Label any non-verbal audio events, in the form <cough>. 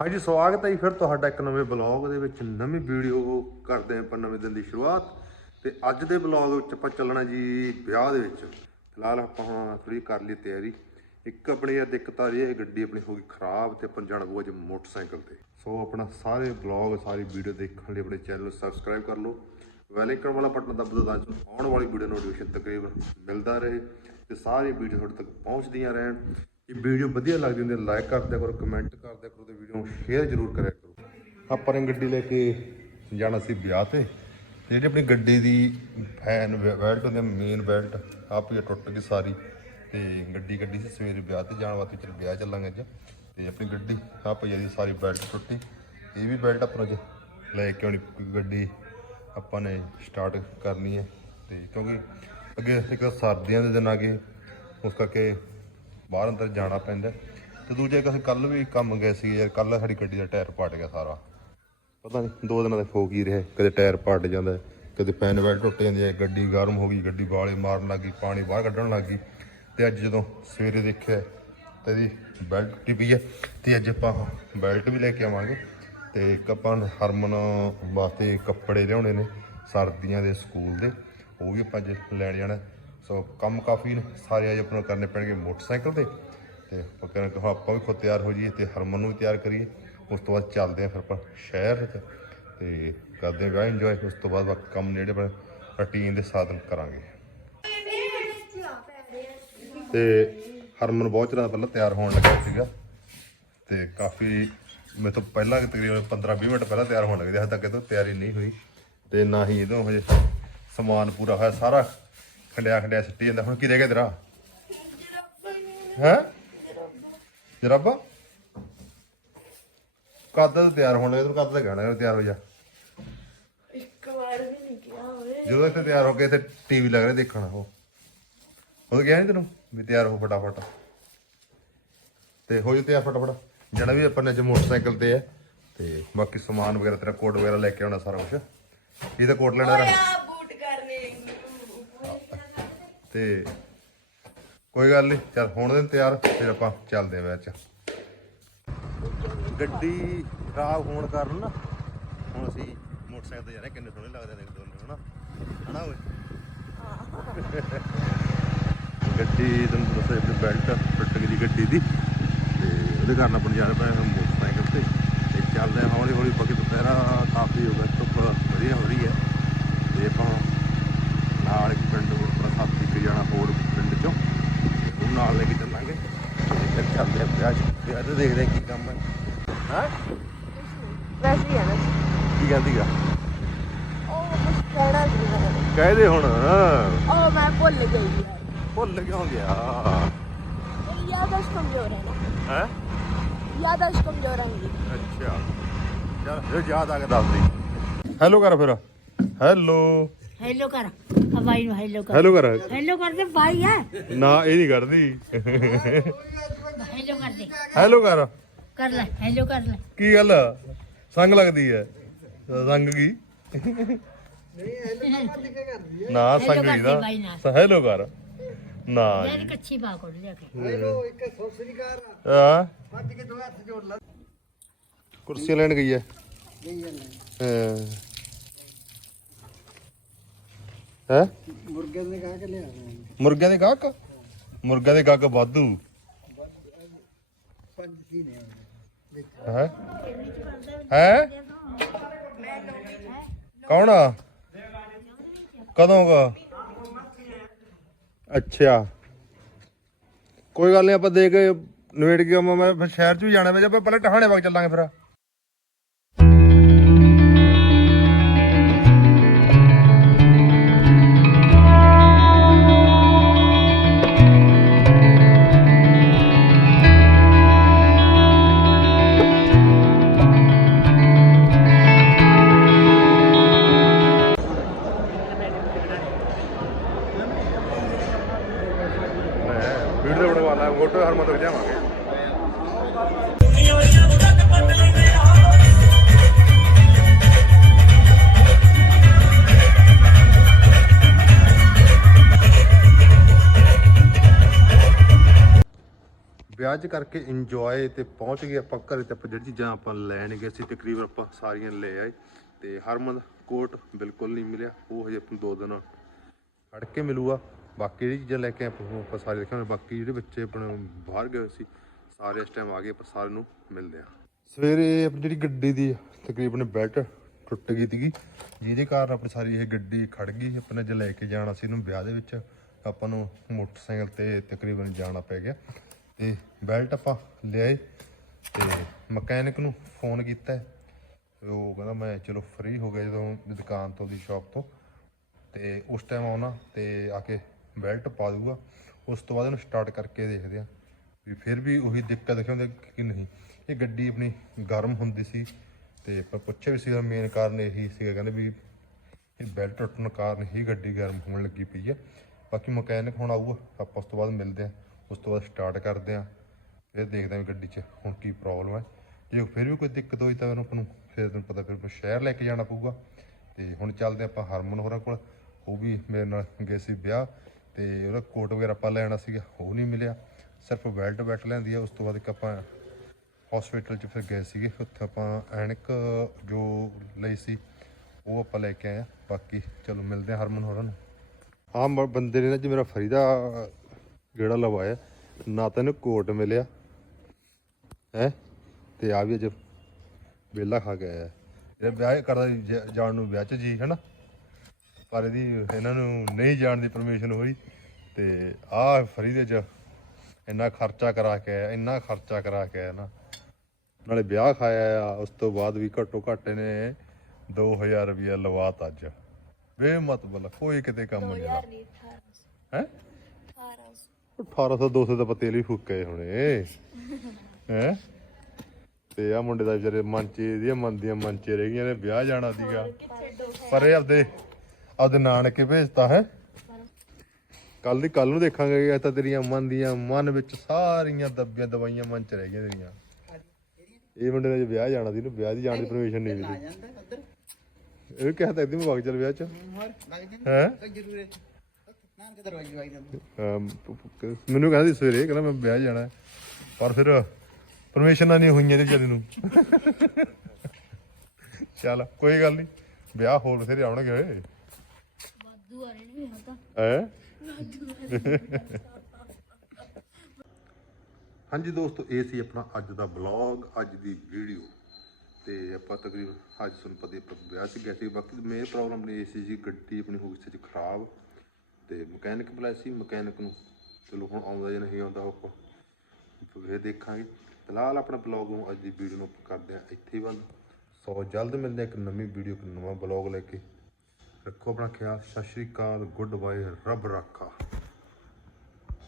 ਹਾਂਜੀ, ਸਵਾਗਤ ਹੈ ਜੀ ਫਿਰ ਤੁਹਾਡਾ ਇੱਕ ਨਵੇਂ ਬਲੌਗ ਦੇ ਵਿੱਚ। ਨਵੀਂ ਵੀਡੀਓ ਕਰਦੇ ਹਾਂ ਆਪਾਂ ਨਵੇਂ ਦਿਨ ਦੀ ਸ਼ੁਰੂਆਤ। ਤੇ ਅੱਜ ਦੇ ਬਲੌਗ ਵਿੱਚ ਆਪਾਂ ਚੱਲਣਾ ਜੀ ਵਿਆਹ ਦੇ ਵਿੱਚ। ਫਿਲਹਾਲ ਆਪਾਂ ਥੋੜੀ ਕਰ ਲਈ ਤਿਆਰੀ। ਇੱਕ ਆਪਣੀ ਆ ਦਿੱਕਤ ਆ ਰਹੀ ਹੈ ਗੱਡੀ ਆਪਣੀ ਹੋ ਗਈ ਖਰਾਬ ਤੇ ਆਪਾਂ ਜਾਣਾ ਪਊਗਾ ਜੀ ਮੋਟਰਸਾਈਕਲ ਤੇ। ਸੋ ਆਪਣਾ ਸਾਰੇ ਬਲੌਗ, ਸਾਰੀ ਵੀਡੀਓ ਦੇਖਣ ਲਈ ਆਪਣੇ ਚੈਨਲ ਨੂੰ ਸਬਸਕ੍ਰਾਈਬ ਕਰ ਲਓ। ਵੈਲ ਆਈਕਨ ਵਾਲਾ ਬਟਨ ਦਬਾ ਦਿਓ ਤਾਂ ਜੋ ਆਉਣ ਵਾਲੀ ਵੀਡੀਓ ਨੋਟੀਫਿਕੇਸ਼ਨ ਤਕਰੀਬਨ ਮਿਲਦਾ ਰਹੇ ਤੇ ਸਾਰੀ ਵੀਡੀਓ ਤੁਹਾਡੇ ਤੱਕ ਪਹੁੰਚਦੀਆਂ ਰਹਿਣ। ਇਹ ਵੀਡੀਓ ਵਧੀਆ ਲੱਗਦੀ ਹੁੰਦੀ ਲਾਈਕ ਕਰ ਦਿਆ ਕਰੋ ਕਮੈਂਟ ਕਰ ਦਿਆ ਕਰੋ ਤੇ ਵੀਡੀਓ ਨੂੰ ਸ਼ੇਅਰ ਜ਼ਰੂਰ ਕਰਿਆ ਕਰੋ। ਆਪਾਂ ਨੇ ਗੱਡੀ ਲੈ ਕੇ ਜਾਣਾ ਸੀ ਵਿਆਹ ਤੇ ਤੇ ਜਿਹੜੀ ਆਪਣੀ ਗੱਡੀ ਦੀ ਫੈਨ ਬੈਲਟ ਹੁੰਦੀ ਮੇਨ ਬੈਲਟ ਆਪ ਹੀ ਟੁੱਟ ਗਈ ਸਾਰੀ। ਤੇ ਗੱਡੀ ਗੱਡੀ ਸੀ ਸਵੇਰੇ ਵਿਆਹ ਤੇ ਜਾਣ ਵਾਸਤੇ, ਚਲ ਵਿਆਹ ਚੱਲਾਂਗੇ ਅੱਜ। ਤੇ ਆਪਣੀ ਗੱਡੀ ਆ ਪਈ ਦੀ ਸਾਰੀ ਬੈਲਟ ਟੁੱਟੀ। ਇਹ ਵੀ ਬੈਲਟ ਆਪਾਂ ਅੱਜ ਲੈ ਕੇ ਆਉਣੀ ਗੱਡੀ ਆਪਾਂ ਨੇ ਸਟਾਰਟ ਕਰਨੀ ਹੈ। ਤੇ ਕਿਉਂਕਿ ਅੱਗੇ ਇੱਕ ਤਾਂ ਸਰਦੀਆਂ ਦੇ ਦਿਨ ਆ ਗਏ, ਉਸ ਕਰਕੇ ਬਾਹਰ ਅੰਦਰ ਜਾਣਾ ਪੈਂਦਾ ਤੇ ਦੂਜਾ ਇੱਕ ਅਸੀਂ ਕੱਲ ਵੀ ਕੰਮ ਗਏ ਸੀ ਯਾਰ ਕੱਲ ਸਾਡੀ ਗੱਡੀ ਦਾ ਟਾਇਰ ਪਾਟ ਗਿਆ ਸਾਰਾ। ਪਤਾ ਨਹੀਂ ਦੋ ਦਿਨਾਂ ਦਾ ਫੋਕ ਹੀ ਰਿਹਾ, ਕਦੇ ਟਾਇਰ ਪਾਟ ਜਾਂਦਾ ਕਦੇ ਪੈਨ ਬੈਲਟ ਟੁੱਟ ਜਾਂਦੀ ਹੈ, ਗੱਡੀ ਗਰਮ ਹੋ ਗਈ, ਗੱਡੀ ਵਾਲੇ ਮਾਰਨ ਲੱਗੀ ਪਾਣੀ ਬਾਹਰ ਕੱਢਣ ਲੱਗੀ ਤੇ ਅੱਜ ਜਦੋਂ ਸਵੇਰੇ ਦੇਖਿਆ, ਤੇ ਇਹਦੀ ਬੈਲਟ ਟੁੱਟੀ ਪਈ ਹੈ, ਤੇ ਅੱਜ ਆਪਾਂ ਬੈਲਟ ਵੀ ਲੈ ਕੇ ਆਵਾਂਗੇ। ਤੇ ਇੱਕ ਆਪਾਂ ਹਰਮਨ ਵਾਸਤੇ ਕੱਪੜੇ ਲਿਆਉਣੇ ਨੇ ਸਰਦੀਆਂ ਦੇ ਸਕੂਲ ਦੇ, ਉਹ ਵੀ ਆਪਾਂ ਅੱਜ ਲੈਣ ਜਾਣਾ ਸੋ ਕੰਮ ਕਾਫੀ ਨੇ, ਸਾਰੇ ਅੱਜ ਆਪਾਂ ਨੂੰ ਕਰਨੇ ਪੈਣਗੇ ਮੋਟਰਸਾਈਕਲ ਤੇ। ਤੇ ਆਪਾਂ ਕਹਿੰਦੇ ਕਿ ਆਪਾਂ ਵੀ ਖੁਦ ਤਿਆਰ ਹੋ ਜਾਈਏ ਤੇ ਹਰਮਨ ਨੂੰ ਵੀ ਤਿਆਰ ਕਰੀਏ। ਉਸ ਤੋਂ ਬਾਅਦ ਚੱਲਦੇ ਆ ਫਿਰ ਆਪਾਂ ਸ਼ਹਿਰ ਵਿੱਚ ਤੇ ਕਰਦੇ ਆ ਵਿਆਹ ਇੰਜੋਏ ਉਸ ਤੋਂ ਬਾਅਦ ਬਾਕੀ ਕੰਮ ਜਿਹੜੇ ਆਪਣੇ ਰੁਟੀਨ ਦੇ ਸਾਧਨ ਕਰਾਂਗੇ। ਤੇ ਹਰਮਨ ਬਹੁਤ ਚਿਰ ਪਹਿਲਾਂ ਤਿਆਰ ਹੋਣ ਲੱਗਾ ਸੀਗਾ। ਤੇ ਕਾਫੀ ਮੇਰੇ ਤੋਂ ਪਹਿਲਾਂ ਤਕਰੀਬਨ 15-20 ਮਿੰਟ ਪਹਿਲਾਂ ਤਿਆਰ ਹੋਣ ਲੱਗਦੇ ਹਜੇ ਤੱਕ ਇਹ ਤੋਂ ਤਿਆਰੀ ਨਹੀਂ ਹੋਈ। ਤੇ ਨਾ ਹੀ ਇਹਦੋਂ ਹਜੇ ਸਮਾਨ ਪੂਰਾ ਹੋਇਆ, ਸਾਰਾ ਖੰਡਿਆ ਖੰਡਿਆ ਸਿੱਟੀ ਜਾਂਦਾ। ਹੁਣ ਕੀ ਰਹਿ ਗਿਆ ਤੇਰਾ? ਹੈ? ਜਰਾਬਾ? ਕਦ ਦਾ ਤਿਆਰ ਹੋਣ ਲੱਗਾ ਤੈਨੂੰ ਕਦ ਦਾ ਕਹਿਣਾ ਤਿਆਰ ਹੋ ਜਾ। ਇੱਕ ਵਾਰ ਵੀ ਨਹੀਂ ਕਿਹਾ ਹੋਵੇ। ਜਦੋਂ ਇੱਥੇ ਤਿਆਰ ਹੋ ਕੇ ਇੱਥੇ ਟੀਵੀ ਲੱਗ ਰਿਹਾ ਦੇਖਣਾ ਉਹ। ਉਹ ਗਿਆ ਨਹੀਂ ਤੈਨੂੰ ਵੀ ਤਿਆਰ ਹੋ ਫਟਾਫਟ। ਤੇ ਹੋ ਜਾ ਤਿਆਰ ਫਟਾਫਟ। ਜਣਾ ਵੀ ਆਪਾਂ ਨੇ ਅੱਜ ਮੋਟਰਸਾਈਕਲ ਤੇ ਹੈ ਤੇ ਬਾਕੀ ਸਮਾਨ ਵਗੈਰਾ ਤੇਰਾ ਕੋਟ ਵਗੈਰਾ ਲੈ ਕੇ ਆਉਣਾ ਸਾਰਾ ਕੁਝ ਇਹਦਾ ਕੋਟ ਲੈਣਾ ਤੇਰਾ। ਤੇ ਕੋਈ ਗੱਲ ਨਹੀਂ, ਚੱਲ ਹੁਣ ਦੇ ਤਿਆਰ, ਫਿਰ ਆਪਾਂ ਚੱਲਦੇ ਆ ਵਿਆਹ ਗੱਡੀ ਖਰਾਬ ਹੋਣ ਕਾਰਨ ਨਾ, ਹੁਣ ਅਸੀਂ ਮੋਟਰਸਾਈਕਲ ਤੇ ਜਾ ਰਹੇ ਕਿੰਨੇ ਸੋਹਣੇ ਲੱਗਦੇ ਦੇਖ ਦੋਨੇ ਹਨਾ? ਹਨਾ ਓਏ? ਗੱਡੀ ਤੁਹਾਨੂੰ ਦੱਸਿਆ ਆਪਣੀ ਬੈਲਟ ਟੁੱਟ ਗਈ ਗੱਡੀ ਦੀ, ਤੇ ਉਹਦੇ ਕਾਰਨ ਆਪਾਂ ਨੂੰ ਜਾਣਾ ਪਏ ਮੋਟਰਸਾਈਕਲ ਤੇ ਤੇ ਚੱਲਦੇ ਹਾਂ ਹੌਲੀ ਹੌਲੀ ਬਾਕੀ ਦੁਪਹਿਰਾ ਕਾਫੀ ਹੋ ਗਿਆ ਧੁੱਪ ਵਧੀਆ ਹੋ ਰਹੀ ਹੈ ਤੇ ਆਪਾਂ ਨਾਲ ਇੱਕ ਪਿੰਡ ਆਪਣਾ ਸਾਥੀ ਕਿ ਜਾਣਾ ਹੋਰ ਪਿੰਡ ਚੋਂ ਤੇ ਉਹ ਨਾਲ ਲੈ ਕੇ ਚੱਲਾਂਗੇ ਤੇ ਫਿਰ ਚੱਲਦੇ ਆ ਵਿਆਹ 'ਚ ਵਿਆਹ ਤੇ ਦੇਖਦੇ ਆ ਕੀ ਕੰਮ ਹੈ ਹਾਂ ਵੈਸੇ ਹੀ ਆ ਨਾ ਕੀ ਕਹਿੰਦੀ ਆ ਉਹ ਕੁਝ ਕਹਿਣਾ ਸੀ ਮੈਂ ਕਹਿ ਦੇ ਹੁਣ ਉਹ ਮੈਂ ਭੁੱਲ ਗਈ ਯਾਰ ਭੁੱਲ ਕਿਉਂ ਗਿਆ? ਮੇਰੀ ਯਾਦਾਸ਼ਤ ਕਮਜ਼ੋਰ ਹੈ ਨਾ। ਹੈ? ਯਾਦਾਸ਼ਤ ਕਮਜ਼ੋਰ ਹੈ ਮੇਰੀ। ਅੱਛਾ। ਚਲ ਜੋ ਯਾਦ ਆ ਕੇ ਦੱਸ ਦੇ। ਹੈਲੋ ਕਰ ਫਿਰ। ਹੈਲੋ ਹੈਲੋ ਕਰ। ਹਵਾਈ ਨੂੰ ਹੈਲੋ ਕਰ। ਹੈਲੋ ਕਰ। ਹੈਲੋ ਕਰਦੇ ਭਾਈ ਹੈ? ਨਾ ਇਹ ਨਹੀਂ ਕਰਦੀ। ਹੈਲੋ ਕਰਦੇ। ਹੈਲੋ ਕਰ। ਕਰ ਲੈ ਹੈਲੋ ਕਰ ਲੈ। ਕੀ ਗੱਲ? ਸੰਗ ਲੱਗਦੀ ਹੈ। ਸੰਗ ਕੀ? <laughs> ਨਾ ਸੰਗ ਕਰਦੇ ਨਹੀਂ ਬਾਈ ਨਾ ਨਾਲ। ਹੈਲੋ ਕਰ ਨਾ ਯਾਰ ਕੱਚੀ ਪਾ ਕੋਲ ਲਿਆ ਕੇ। ਆ ਕੁਰਸੀ ਲੈਣ ਗਈ ਹੈ। ਹਾਂ। ਹੈ? ਮੁਰਗੇ ਨੇ ਕਹਾ ਕੇ ਲਿਆ ਮੁਰਗਿਆਂ ਦੇ ਗਾਹਕ? ਮੁਰਗਿਆਂ ਦੇ ਗਾਹਕ ਵਾਧੂ। ਪੰਜ ਕੀ ਨੇ ਹੈ? ਹੈ? ਕੌਣ ਆ? ਕਦੋਂ ਗਾ? ਅੱਛਾ। ਕੋਈ ਗੱਲ ਨਹੀਂ ਆਪਾਂ ਦੇ ਕੇ ਨਵੇੜ ਕੇ ਆਵਾਂ ਮੈਂ ਫਿਰ ਸ਼ਹਿਰ ਚ ਵੀ ਜਾਣਾ ਵੇ, ਜੇ ਆਪਾਂ ਪਹਿਲਾਂ ਟਹਾਣੇ ਵਗ ਚੱਲਾਂਗੇ ਫਿਰ। ਵੋਟ ਹਰ ਮਤਲਬ ਜਾਵਾਂਗੇ। ਵਿਆਜ ਕਰਕੇ ਇੰਜੋਏ ਤੇ ਪਹੁੰਚ ਗਏ ਆਪਾਂ ਘਰੇ ਤੇ ਜਿਹੜੀ ਚੀਜ਼ਾਂ ਆਪਾਂ ਲੈਣ ਗਏ ਸੀ, ਤਕਰੀਬਨ ਆਪਾਂ ਸਾਰੀਆਂ ਲੈ ਆਏ ਤੇ ਹਰਮਨ ਕੋਟ ਬਿਲਕੁਲ ਨਹੀਂ ਮਿਲਿਆ, ਉਹ ਹਜੇ ਆਪਾਂ ਦੋ ਦਿਨ ਫੜ ਕੇ ਮਿਲੂਗਾ। ਬਾਕੀ ਜਿਹੜੀ ਚੀਜ਼ਾਂ ਲੈ ਕੇ ਆਪਾਂ ਆਪਾਂ ਸਾਰੇ ਦੇਖਾਂਗੇ। ਬਾਕੀ ਜਿਹੜੇ ਬੱਚੇ ਆਪਣੇ ਬਾਹਰ ਗਏ ਸੀ, ਸਾਰੇ ਇਸ ਟਾਈਮ ਆ ਗਏ, ਆਪਾਂ ਸਾਰਿਆਂ ਨੂੰ ਮਿਲਦੇ ਆ ਸਵੇਰੇ ਆਪਣੀ ਜਿਹੜੀ ਗੱਡੀ ਦੀ ਤਕਰੀਬਨ ਬੈਲਟ ਟੁੱਟ ਗਈ ਸੀਗੀ, ਜਿਹਦੇ ਕਾਰਨ ਆਪਣੀ ਸਾਰੀ ਇਹ ਗੱਡੀ ਖੜ ਗਈ ਆਪਣੇ ਜੇ ਲੈ ਕੇ ਜਾਣਾ ਸੀ ਇਹਨੂੰ ਵਿਆਹ ਦੇ ਵਿੱਚ, ਆਪਾਂ ਨੂੰ ਮੋਟਰਸਾਈਕਲ ਤੇ ਤਕਰੀਬਨ ਜਾਣਾ ਪੈ ਗਿਆ। ਤੇ ਬੈਲਟ ਆਪਾਂ ਲਿਆਏ ਤੇ ਮਕੈਨਿਕ ਨੂੰ ਫੋਨ ਕੀਤਾ। ਉਹ ਕਹਿੰਦਾ, ਮੈਂ ਚਲੋ ਫ੍ਰੀ ਹੋ ਗਿਆ ਜਦੋਂ ਦੁਕਾਨ ਤੋਂ ਦੀ ਸ਼ਾਪ ਤੋਂ। ਤੇ ਉਸ ਟਾਈਮ ਆਉਣਾ ਤੇ ਆ ਕੇ ਬੈਲਟ ਪਾ ਦੂਗਾ ਉਸ ਤੋਂ ਬਾਅਦ ਇਹਨੂੰ ਸਟਾਰਟ ਕਰਕੇ ਦੇਖਦੇ ਆ ਵੀ ਫਿਰ ਵੀ ਉਹੀ ਦਿੱਕਤ ਦਿਖਾਉਂਦੇ ਕਿ ਨਹੀਂ। ਇਹ ਗੱਡੀ ਆਪਣੀ ਗਰਮ ਹੁੰਦੀ ਸੀ ਤੇ ਆਪਾਂ ਪੁੱਛਿਆ ਵੀ ਸੀਗਾ ਮੇਨ ਕਾਰਨ ਇਹੀ ਸੀਗਾ, ਕਹਿੰਦੇ ਵੀ ਇਹ ਬੈਲਟ ਟੁੱਟਣ ਕਾਰਨ ਹੀ ਗੱਡੀ ਗਰਮ ਹੋਣ ਲੱਗੀ ਪਈ ਹੈ ਬਾਕੀ ਮਕੈਨਿਕ ਹੁਣ ਆਊਗਾ, ਆਪਾਂ ਉਸ ਤੋਂ ਬਾਅਦ ਮਿਲਦੇ ਆ ਉਸ ਤੋਂ ਬਾਅਦ ਸਟਾਰਟ ਕਰਦੇ ਆ ਫਿਰ ਦੇਖਦੇ ਆ ਵੀ ਗੱਡੀ 'ਚ ਹੁਣ ਕੀ ਪ੍ਰੋਬਲਮ ਹੈ ਜੇ ਫਿਰ ਵੀ ਕੋਈ ਦਿੱਕਤ ਹੋਈ ਤਾਂ ਆਪਾਂ ਨੂੰ ਫਿਰ ਤੁਹਾਨੂੰ ਪਤਾ, ਫਿਰ ਸ਼ਹਿਰ ਲੈ ਕੇ ਜਾਣਾ ਪਊਗਾ। ਤੇ ਹੁਣ ਚੱਲਦੇ ਆਪਾਂ ਹਰਮਨ ਹੋਰਾਂ ਕੋਲ, ਉਹ ਵੀ ਮੇਰੇ ਨਾਲ ਗਏ ਸੀ ਵਿਆਹ। ਤੇ ਉਹਦਾ ਕੋਟ ਵਗੈਰਾ ਆਪਾਂ ਲੈਣਾ ਸੀਗਾ ਉਹ ਨਹੀਂ ਮਿਲਿਆ। ਸਿਰਫ ਬੈਲਟ ਬੈਟ ਲੈਂਦੀ ਆ ਉਸ ਤੋਂ ਬਾਅਦ ਇੱਕ ਆਪਾਂ ਹਸਪੀਟਲ 'ਚ ਫਿਰ ਗਏ ਸੀਗੇ। ਉੱਥੇ ਆਪਾਂ ਐਨਕ ਜੋ ਲਈ ਸੀ ਉਹ ਆਪਾਂ ਲੈ ਕੇ ਆਏ ਆ। ਬਾਕੀ ਚਲੋ ਮਿਲਦੇ ਆ ਹਰਮਨ ਹੋਰਾਂ ਨੂੰ। ਆਹ ਮ- ਬੰਦੇ ਨੇ ਨਾ ਜੀ ਮੇਰਾ ਫਰੀਦਾ ਗੇੜਾ ਲਵਾਇਆ। ਨਾ ਤਾਂ ਇਹਨੂੰ ਕੋਟ ਮਿਲਿਆ ਹੈ? ਤੇ ਆ ਵੀ ਅੱਜ ਵੇਲਾ ਖਾ ਕੇ ਆਇਆ। ਇਹ ਵਿਆਹ ਕਰਦਾ ਜਾਣ ਨੂੰ ਵਿਆਹ ਚ ਜੀ ਹੈਨਾ? ਪਰ ਇਹਦੀ ਇਹਨਾਂ ਨੂੰ ਨਹੀਂ ਜਾਣ ਦੀ ਪਰਮਿਸ਼ਨ ਹੋਈ ਤੇ ਆ ਫਰੀਦੇ ਚ ਇੰਨਾ ਖਰਚਾ ਕਰਾ ਕੇ ਆਇਆ ਇੰਨਾ ਖਰਚਾ ਕਰਾ ਕੇ ਆਇਆ ਨਾ। ਨਾਲੇ ਵਿਆਹ ਖਾਇਆ ਆ ਉਸ ਤੋਂ ਬਾਅਦ ਵੀ ਘੱਟੋ ਘੱਟ ਨੇ 2000 ਰੁਪਇਆ ਲਵਾਤ ਅੱਜ। ਵੇ ਮਤਲਬ ਕੋਈ ਕਿਤੇ ਕੰਮ ਨਹੀਂ ਦਾ 1800 ਹੈ? 1800 1800 200 ਦਾ ਪਤੇਲ ਹੀ ਫੁੱਕੇ ਹੁਣੇ। ਹੈ? ਤੇ ਆ ਮੁੰਡੇ ਦਾ ਵਿਚਾਰੇ ਮਨ ਚ ਇਹਦੀਆਂ ਮਨ ਦੀਆਂ ਮਨ ਚ ਰਹਿ ਗਈਆਂ ਨੇ ਵਿਆਹ ਜਾਣਾ ਸੀਗਾ। ਦੋ ਪਰ ਇਹ ਆਪਦੇ ਆਪਦੇ ਨਾਨਕੇ ਭੇਜਤਾ ਹੈ। ਕੱਲ ਦੀ ਕੱਲ ਨੂੰ ਦੇਖਾਂਗੇ ਇਹ ਤਾਂ ਤੇਰੀਆਂ ਮਨ ਦੀਆਂ ਮਨ ਵਿੱਚ ਸਾਰੀਆਂ ਦੱਬੀਆਂ ਦਵਾਈਆਂ ਮਨ ਚ ਰਹਿ ਗਈਆਂ ਤੇਰੀਆਂ। ਇਹ ਮੁੰਡੇ ਦਾ ਜੇ ਵਿਆਹ ਜਾਣਾ ਸੀ ਨੂੰ ਵਿਆਹ ਦੀ ਜਾਣ ਦੀ ਪਰਮਿਸ਼ਨ ਨਹੀਂ ਮਿਲੀ। ਜਾਂਦਾ ਉਧਰ ਇਹ ਕਹਿ ਸਕਦੀ ਮੈਂ ਵਗ ਚੱਲ ਵਿਆਹ ਚ। ਹੋਰ ਹੈ? ਕੋਈ ਜ਼ਰੂਰ ਹੈ ਨਾਨ ਕੇ ਦਰਵਾਜ਼ੇ ਵਾਈ ਜਾਂਦਾ ਮੈਨੂੰ ਕਹਿੰਦਾ ਸੀ ਸਵੇਰੇ ਕਹਿੰਦਾ ਮੈਂ ਵਿਆਹ ਜਾਣਾ ਹੈ। ਪਰ ਫਿਰ ਪਰਮਿਸ਼ਨਾਂ ਨਹੀਂ ਹੋਈਆਂ ਇਹਦੇ ਵਿਚਾਰੇ ਨੂੰ। ਚੱਲ ਕੋਈ ਗੱਲ ਨਹੀਂ। ਵਿਆਹ ਹੋਰ ਬਥੇਰੇ ਆਉਣਗੇ ਓਏ ਵਾਧੂ ਆ ਰਹੇ ਨੇ ਹੁਣ ਤਾਂ ਹੈ ਹਾਂਜੀ ਦੋਸਤੋ, ਇਹ ਸੀ ਆਪਣਾ ਅੱਜ ਦਾ ਬਲੌਗ ਅੱਜ ਦੀ ਵੀਡੀਓ ਤੇ ਆਪਾਂ ਤਕਰੀਬਨ ਅੱਜ ਤੁਹਾਨੂੰ ਪਤਾ ਹੀ ਆਪਾਂ ਵਿਆਹ 'ਚ ਗਏ ਸੀ। ਬਾਕੀ ਮੇਨ ਪ੍ਰੋਬਲਮ ਨਹੀਂ ਇਹ ਸੀ ਜੀ, ਗੱਡੀ ਆਪਣੀ ਹੋ ਗਈ ਸੀ ਖਰਾਬ। ਤੇ ਮਕੈਨਿਕ ਬੁਲਾਇਆ ਸੀ, ਮਕੈਨਿਕ ਨੂੰ। ਚਲੋ ਹੁਣ ਆਉਂਦਾ ਜਾਂ ਨਹੀਂ ਆਉਂਦਾ ਉਹ ਆਪਾਂ ਫਿਰ ਦੇਖਾਂਗੇ। ਫਿਲਹਾਲ ਆਪਣਾ ਬਲੌਗ ਨੂੰ, ਅੱਜ ਦੀ ਵੀਡੀਓ ਨੂੰ ਆਪਾਂ ਕਰਦੇ ਹਾਂ ਇੱਥੇ ਹੀ ਬੰਦ। ਸੋ ਜਲਦ ਮਿਲਦੇ ਹਾਂ ਇੱਕ ਨਵੀਂ ਵੀਡੀਓ ਇੱਕ ਨਵਾਂ ਬਲੌਗ ਲੈ ਕੇ। ਰੱਖੋ ਆਪਣਾ ਖਿਆਲ। ਸਤਿ ਸ਼੍ਰੀ ਅਕਾਲ। Good bye. ਰੱਬ ਰਾਖਾ।